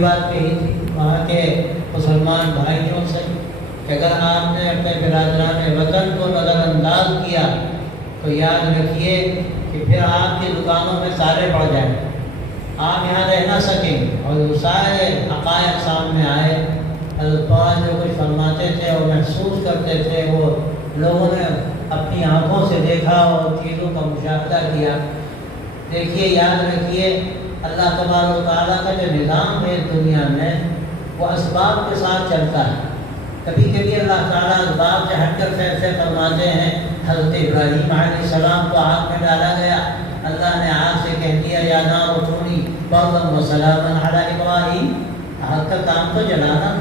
بات کہی تھی وہاں کے مسلمان بھائیوں سے کہ اگر آپ نے اپنے برادران وطن کو نظر انداز کیا تو یاد رکھیے کہ پھر آپ کی دکانوں میں تالے پڑ جائیں، آپ یہاں رہ نہ سکیں۔ اور وہ سارے حقائق سامنے آئے۔ حضرت پاک جو کچھ فرماتے تھے وہ محسوس کرتے تھے، وہ لوگوں نے اپنی آنکھوں سے دیکھا اور چیزوں کا مشاہدہ کیا۔ دیکھیے، یاد رکھیے، اللہ تبارک و تعالیٰ کا جو نظام ہے اس دنیا میں وہ اسباب کے ساتھ چلتا ہے۔ کبھی کبھی اللہ تعالیٰ اسباب سے ہٹ کر فیصلے فرماتے ہیں۔ حضرت ابراہیم علیہ السلام کو آگ میں ڈالا گیا، اللہ نے آگ سے کہہ دیا یا نار کونی بردا وسلاما علی ابراہیم، آگ کا کام تو جلانا،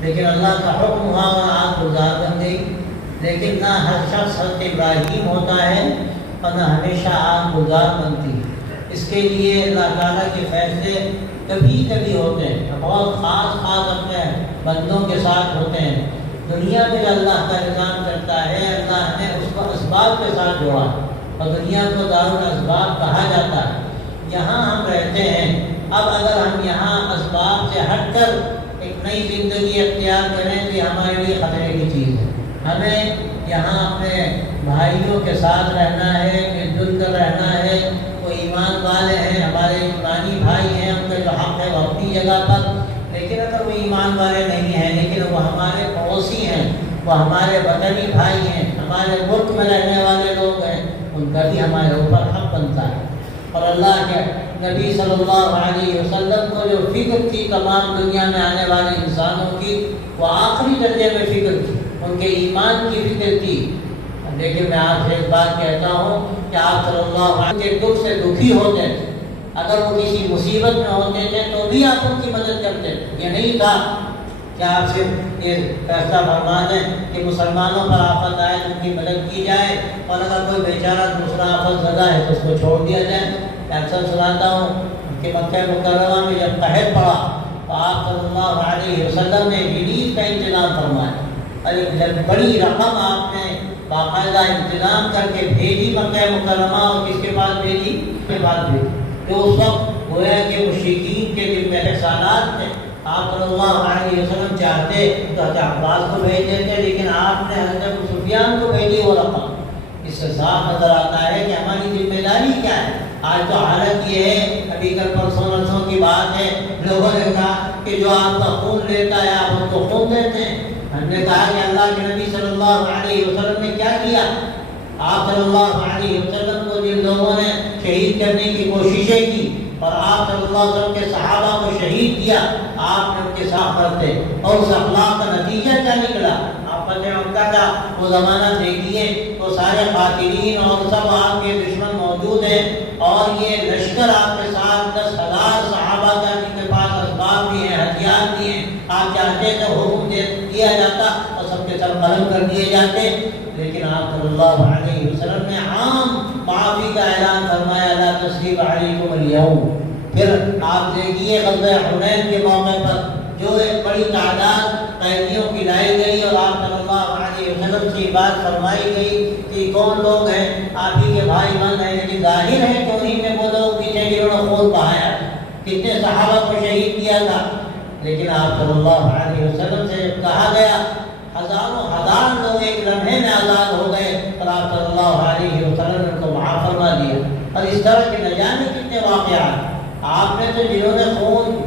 لیکن اللہ کا حکم ہوا اور آگ گلزار بن گئی۔ لیکن نہ ہر شخص حضرت ابراہیم ہوتا ہے اور نہ ہمیشہ آگ گلزار بنتی ہے۔ اس کے لیے اللہ تعالیٰ کے فیصلے کبھی کبھی ہوتے ہیں، بہت خاص اپنے بندوں کے ساتھ ہوتے ہیں۔ دنیا میں جو اللہ کا نظام چلتا ہے، اللہ نے اس کو اسباب کے ساتھ جوڑا اور دنیا کو دارالاسباب کہا جاتا ہے۔ یہاں ہم رہتے ہیں، اب اگر ہم یہاں اسباب سے ہٹ کر ایک نئی زندگی اختیار کریں تو یہ ہمارے لیے خطرے کی چیز ہے۔ ہمیں یہاں اپنے بھائیوں کے ساتھ رہنا ہے، مل جل کر رہنا ہے۔ وہ ایمان والے ہیں، ہمارے ایمانی بھائی ہیں، ان کا جو حق ہے وہ اپنی جگہ پر، لیکن اگر وہ ایمان والے نہیں ہیں لیکن وہ ہمارے پڑوسی ہیں، وہ ہمارے وطنی بھائی ہیں، ہمارے ملک میں رہنے والے لوگ ہیں، ان کا بھی ہمارے اوپر حق بنتا ہے۔ اور اللہ کے نبی صلی اللہ علیہ وسلم کو جو فکر تھی تمام دنیا میں آنے والے انسانوں کی، وہ آخری درجے میں فکر تھی، ان کے ایمان کی فکر تھی۔ لیکن میں آپ سے ایک بات کہتا ہوں کہ آپ صلی اللہ علیہ وسلم کے دکھ سے دکھی ہوتے تھے، اگر وہ کسی مصیبت میں ہوتے تھے تو بھی آپ ان کی مدد کرتے تھے۔ یہ نہیں تھا کہ آپ صرف یہ فیصلہ فرما دیں کہ مسلمانوں پر آفت آئے تو ان کی مدد کی جائے، اور اگر کوئی بیچارہ دوسرا آفت زدہ ہے تو اس کو چھوڑ دیا جائے۔ میں اکثر سناتا ہوں کہ مکہ مکرمہ میں جب قحط پڑا تو آپ صلی اللہ علیہ وسلم نے ریلیف کا انتظام فرمایا، اور ایک بڑی رقم آپ نے باقاعدہ انتظام کر کے بھیجی مکہ مکرمہ، اور کس کے پاس بھیجی؟ کے پاس بھیجی جو اس وقت گویا کہ مشرکین کے جن میں احسانات تھے۔ آپ صلی اللہ علیہ وسلم چاہتے تو حضرت عباس کو بھیج دیتے، لیکن آپ نے حضرت ابو سفیان کو بھیجی وہ رقم۔ اس سے صاف نظر آتا ہے کہ ہماری ذمہ داری کیا ہے۔ آج تو حالت یہ ہے، ابھی کل پرسوں کی بات ہے، لوگوں نے کہا کہ جو آپ کا خون لیتا ہے آپ اس کو خون دیتے ہیں۔ ہم نے کہا کہ اللہ کے نبی صلی اللہ علیہ وسلم نے کیا کیا؟ آپ صلی اللہ علیہ وسلم کو جن لوگوں نے شہید کرنے کی کوششیں کی اور آپ صلی اللہ علیہ وسلم کے صحابہ کو شہید کیا، آپ نے ان کے ساتھ برتے، اور اس اخلاق کا نتیجہ کیا نکلا؟ آپ فتح مکہ کا وہ زمانہ دیکھیے تو سارے قاتلین اور سب آپ کے دشمن موجود ہیں، اور یہ لشکر آپ کے ساتھ 10,000 صحابہ کا جن کے پاس اسباب بھی ہیں، ہتھیار بھی ہیں۔ آپ چاہتے تو حکم دیا جاتا اور سب کے سب قلم کر دیے جاتے، لیکن آپ صلی اللہ علیہ وسلم نے عام معافی کا اعلان فرمایا، لا تثریب علیکم اليوم۔ پھر آپ دیکھیے غزوہ حنین کے موقع پر جو ایک بڑی تعداد قیدیوں کی لائی گئی اور آپ صلی اللہ علیہ وسلم سے بات فرمائی گئی کہ کون لوگ ہیں، آپ ہی کے بھائی بند ہیں، لیکن ظاہر ہے کہ انہیں میں وہ لوگ پیچھے جنہوں نے خون بہایا، کتنے صحابہ کو شہید کیا تھا۔ لیکن آپ صلی اللہ علیہ وسلم سے کہا گیا، ہزاروں ہزار لوگ ایک لمحے میں آزاد ہو گئے، اور آپ صلی اللہ علیہ وسلم نے ان کو معاف فرما دیا۔ اور اس طرح کے نہ جانے کتنے واقعات آپ نے تو جنہوں نے خون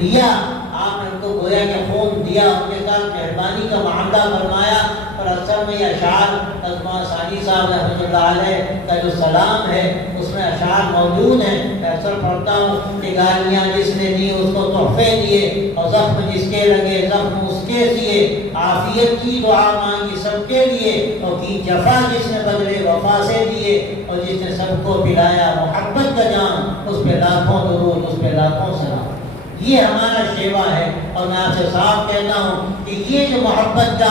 لیا، آپ نے ان کو گویا کہ خون دیا، ان کے ساتھ مہربانی کا معاملہ فرمایا۔ اور اکثر میں یہ اشعار عثمان ثانی صاحب رحمۃ اللہ علیہ کا جو سلام ہے اس میں اشعار موجود ہیں، میں اکثر پڑھتا ہوں کہ گالیاں جس نے دی اس کو تحفے دیے، اور زخم جس کے لگے زخم اس کے سیے، عافیت کی دعا مانگی سب کے لیے، اور کی جفا جس نے بدلے وفا سے دیے، اور جس نے سب کو پلایا محبت کا جام، اس پہ لاکھوں درود، اس پہ لاکھوں سلام۔ یہ ہمارا شیوا ہے، اور میں آپ سے صاف کہتا ہوں کہ یہ جو محبت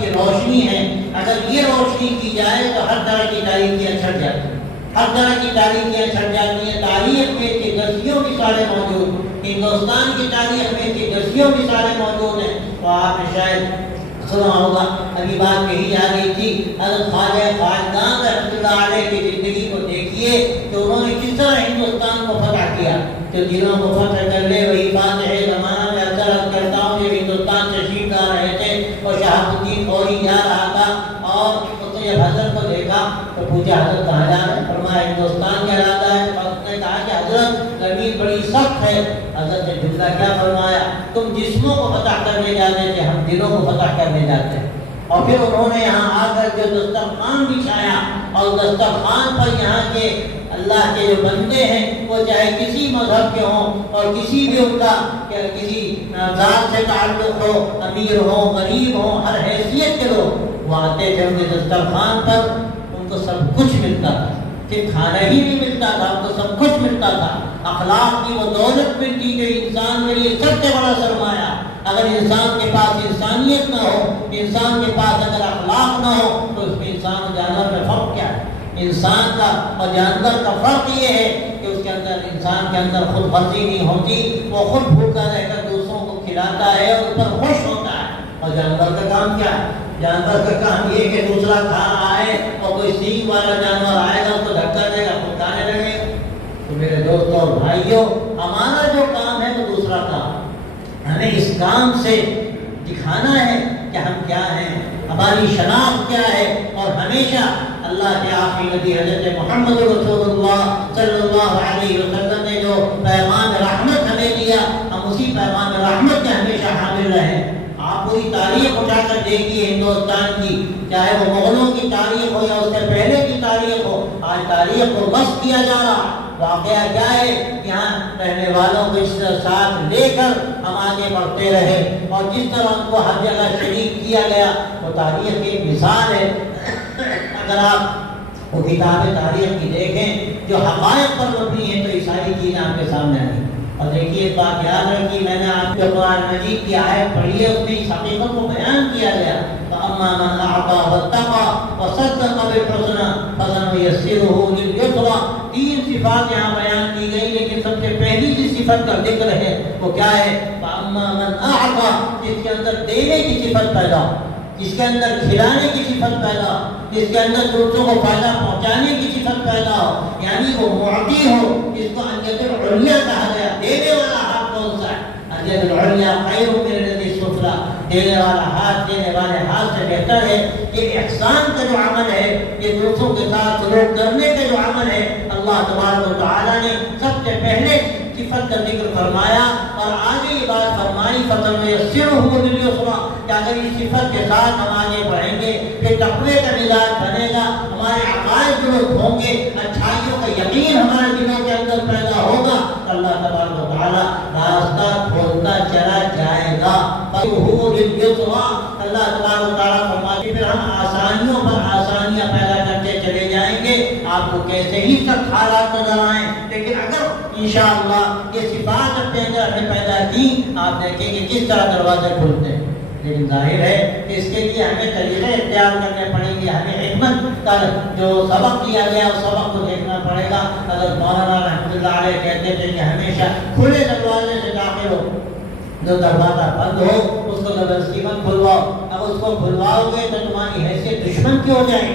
کی روشنی ہے، اگر یہ روشنی کی جائے تو ہر طرح کی تاریکیاں چھٹ جاتی ہیں، ہر طرح کی تاریکیاں چھٹ جاتی ہیں۔ تاریخ میں اس کی دسیوں مثالیں موجود، ہندوستان کی تاریخ میں اس کی دسیوں مثالیں موجود ہیں۔ تو آپ نے شاید سنا ہوگا، ابھی بات کہی جا رہی تھی، حضرت خواجہ خواجگان رحمۃ اللہ علیہ کی زندگی کو دیکھیے کہ انہوں نے کس طرح ہندوستان کو فتح کیا، جو دلوں کو فتح کر لے پوچھا حضرت کہاں جانا ہے؟ فرمایا ہندوستان کا ارادہ ہے۔ وقت نے کہا کہ حضرت زمین بڑی سخت ہے۔ حضرت نے جملہ کیا فرمایا؟ تم جسموں کو فتح کرنے جاتے تھے، ہم دلوں کو فتح کرنے جاتے ہیں۔ اور پھر انہوں نے یہاں آ کر کے دسترخوان بچھایا، اور دسترخوان پر یہاں کے اللہ کے جو بندے ہیں وہ چاہے کسی مذہب کے ہوں اور کسی بھی ان کا کسی ذات سے تعلق ہو، امیر ہو غریب ہو، ہر حیثیت کے لوگ وہ آتے تھے، ان کے دسترخوان پر ان کو سب کچھ ملتا تھا، صرف کھانا ہی نہیں ملتا تھا، ان کو سب کچھ ملتا تھا۔ اخلاق کی وہ دولت ملتی جو انسان کے لیے سب سے بڑا سرمایہ۔ اگر انسان کے پاس انسانیت نہ ہو، انسان کے پاس اگر اخلاق نہ ہو، تو اس میں انسان اور جانور میں فرق کیا ہے؟ انسان کا اور جانور کا فرق یہ ہے کہ اس کے اندر، انسان کے اندر خود غرضی نہیں ہوتی، وہ خود بھوکا رہ کر دوسروں کو کھلاتا ہے اور اس پر خوش ہوتا ہے۔ اور جانور کا کام کیا ہے؟ جانور کا کام یہ کہ دوسرا کھا رہا ہے اور کوئی سینگ والا جانور آئے گا اس کو دھکا دے گا، خود کھانے لگے گا۔ تو میرے دوستوں اور بھائیوں، ہمارا جو کام ہے وہ دوسرا کام، ہمیں اس کام سے دکھانا ہے کہ ہم کیا ہیں، ہماری شناخت کیا ہے۔ اور ہمیشہ اللہ کے آخری نبی حضرت محمد رسول اللہ صلی اللہ علیہ وسلم نے جو پیغام رحمت ہمیں دیا، ہم اسی پیغام رحمت کے ہمیشہ حامل رہیں۔ آپ پوری تاریخ اٹھا کر دیکھیے ہندوستان کی، چاہے وہ مغلوں کی تاریخ ہو یا اس سے پہلے کی تاریخ ہو، آج تاریخ کو بس کیا جا رہا۔ واقعہ کیا ہے؟ یہاں رہنے والوں کو اس ساتھ لے کر ہم آگے بڑھتے رہے، اور جس طرح ان کو ہر جگہ شریک کیا گیا وہ تاریخ کی مثال ہے۔ اگر آپ وہ کتاب تاریخ کی دیکھیں جو حقائق پر مبنی ہے تو یہ ساری چیزیں آپ کے سامنے آئیں۔ اور دیکھیے ایک بات یاد رکھیے، میں نے آپ کو قرآن مجید کی آیت پڑھی ہے، اس میں اس حقیقت کو بیان کیا گیا، فَأَمَّا مَنْ أَعْطَىٰ وَاتَّقَىٰ وَصَدَّقَ بِالْحُسْنَىٰ فَسَنُيَسِّرُهُ لِلْيُسْرَىٰ۔ تین صفات یہاں بیان کی گئی، لیکن سب سے پہلی جس صفت کا ذکر ہے وہ کیا ہے؟ فَأَمَّا مَنْ أَعْطَىٰ، جس کے اندر دینے کی صفت پیدا ہو، جس کے اندر کھلانے کی صفت پیدا ہو، جس کے اندر دوسروں کو فائدہ پہنچانے کی صفت پیدا ہو، یعنی وہ معطی ہو، جس کو الیت العلیٰ کہا گیا۔ دینے والا ہاتھ کون سا ہے؟ الیت العلیٰ خیر من الید السفلیٰ، دینے والا ہاتھ دینے والے ہاتھ سے بہتر ہے۔ یہ احسان کا جو عمل ہے، یہ دوسروں کے ساتھ سلوک کرنے کا جو عمل ہے، اللہ تبارک و تعالیٰ نے سب سے پہلے صفت کا ذکر فرمایا اور آگے یہ بات فرمائی فَسَنُيَسِّرُهُ لِلْيُسْرَىٰ، کہ اگر اس صفت کے ساتھ ہم آگے بڑھیں گے پھر تقوی کا مزاج بنے گا، ہمارے عقائد درست ہوں گے، اچھائیوں کا یقین ہمارے دلوں کے اندر پیدا ہوگا، اللہ تبارک و تعالیٰ راستہ کھولتا چلا جائے گا۔ فَسَنُيَسِّرُهُ لِلْيُسْرَىٰ، اللہ تبارک و تعالیٰ فرماتے پھر ہم آسانیوں پر آسانیاں پیدا کرتے چلے جائیں گے، آپ کو کیسے ہی سخت حالات نظر آئیں، لیکن اگر انشاءاللہ یہ صفات اپنے اندر ہم نے پیدا کی، آپ دیکھیں گے کس طرح دروازے کھلتے ہیں۔ لیکن ظاہر ہے کہ اس کے لیے ہمیں طریقے اختیار کرنے پڑیں گے، ہمیں حکمت کا جو سبق دیا گیا اس سبق کو دیکھنا پڑے گا۔ حضرت مولانا رحمۃ اللہ علیہ کہتے تھے کہ ہمیشہ کھلے دروازے سے داخل ہو، جو دروازہ بند ہو اس کو زبردستی مت کھلواؤ، اب اس کو کھلواؤ گے تو تمہاری حیثیت دشمن کی ہو جائے۔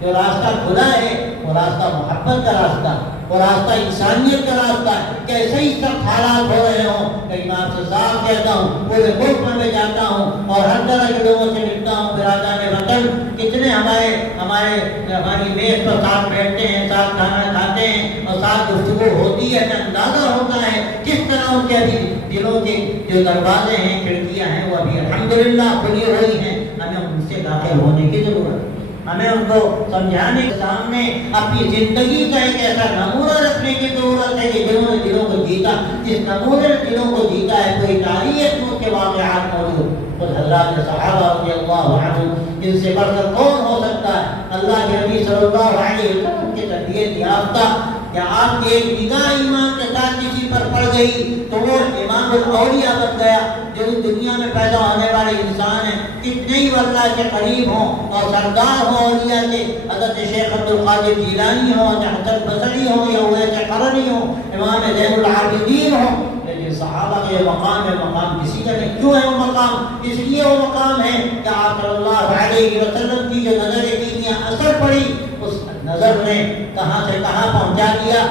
جو راستہ کھلا ہے وہ راستہ محبت کا راستہ، وہ راستہ انسانیت کا راستہ ہے۔ کیسے ہی سخت حالات ہو رہے ہوں، لیکن میں آپ سے صاف کہتا ہوں، پورے ملک میں میں جاتا ہوں اور ہر طرح کے لوگوں سے ملتا ہوں، برادران وطن کتنے ہماری میز پر ساتھ بیٹھتے ہیں، ساتھ کھانا کھاتے ہیں اور ساتھ گفتگو ہوتی ہے، تو اندازہ ہوتا ہے کس طرح ان کے ابھی دلوں کے جو دروازے ہیں، کھڑکیاں ہیں، وہ ابھی الحمدللہ کھلی ہوئی ہیں۔ ہمیں ان سے داخل ہونے کی ضرورت ہے، ہمیں ان کو سمجھانے کے سامنے اپنی زندگی کا ایک ایسا نمونہ رکھنے کی ضرورت ہے کہ جنہوں نے دلوں کو جیتا، جس نمونے نے دلوں کو جیتا ہے، کوئی تاریخ میں کے واقعات موجود، خود حضرات صحابہ رضی اللہ عنہم جن سے بڑھ کر کون ہو سکتا ہے؟ اللہ کے نبی صلی اللہ علیہ وسلم کی تربیت یافتہ، یا آپ کی ایک نگاہ ایمان کے ساتھ کسی پر پڑ گئی تو وہ امام الاولیاء بن گیا، جو اس دنیا میں پیدا ہونے والے انسان ہیں، کتنے ہی اللہ کے قریب ہوں اور سردار ہوں اولیاء کے، حضرت شیخ عبد القادر جیلانی ہوں، حضرت بصری ہوں یا اویس قرنی ہوں، امام زین العابدین ہوں، لیکن صحابہ کے مقام ہے، مقام کسی کا نہیں۔ کیوں ہے وہ مقام؟ اس لیے وہ مقام ہے کہ آپ صلی اللہ علیہ وسلم کی جو نظر یقینیاں اثر پڑی، اس نظر نے کہاں سے کہاں پہنچا دیا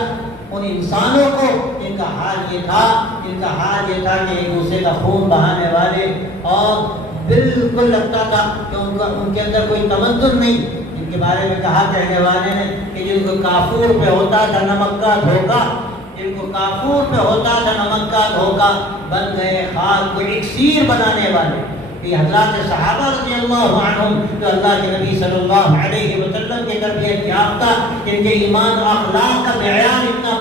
ان انسانوں کو، جن کا حال یہ تھا کہ ایک دوسرے کا خون بہانے والے، اور بالکل لگتا تھا کہ ان کے اندر کوئی تمدن نہیں، ان کے بارے میں کہا کہنے والے نے کہ جن کو کافور پہ ہوتا تھا نمک کا دھوکا، جن کو کافور پہ ہوتا تھا نمک کا دھوکا، بن گئے خاک کو اکسیر بنانے والے۔ یہ حضرات صحابہ رضی اللہ عنہم جو اللہ کے نبی صلی اللہ علیہ وسلم کے تربیت یافتہ، جن کے ایمان و اخلاق کا معیار اتنا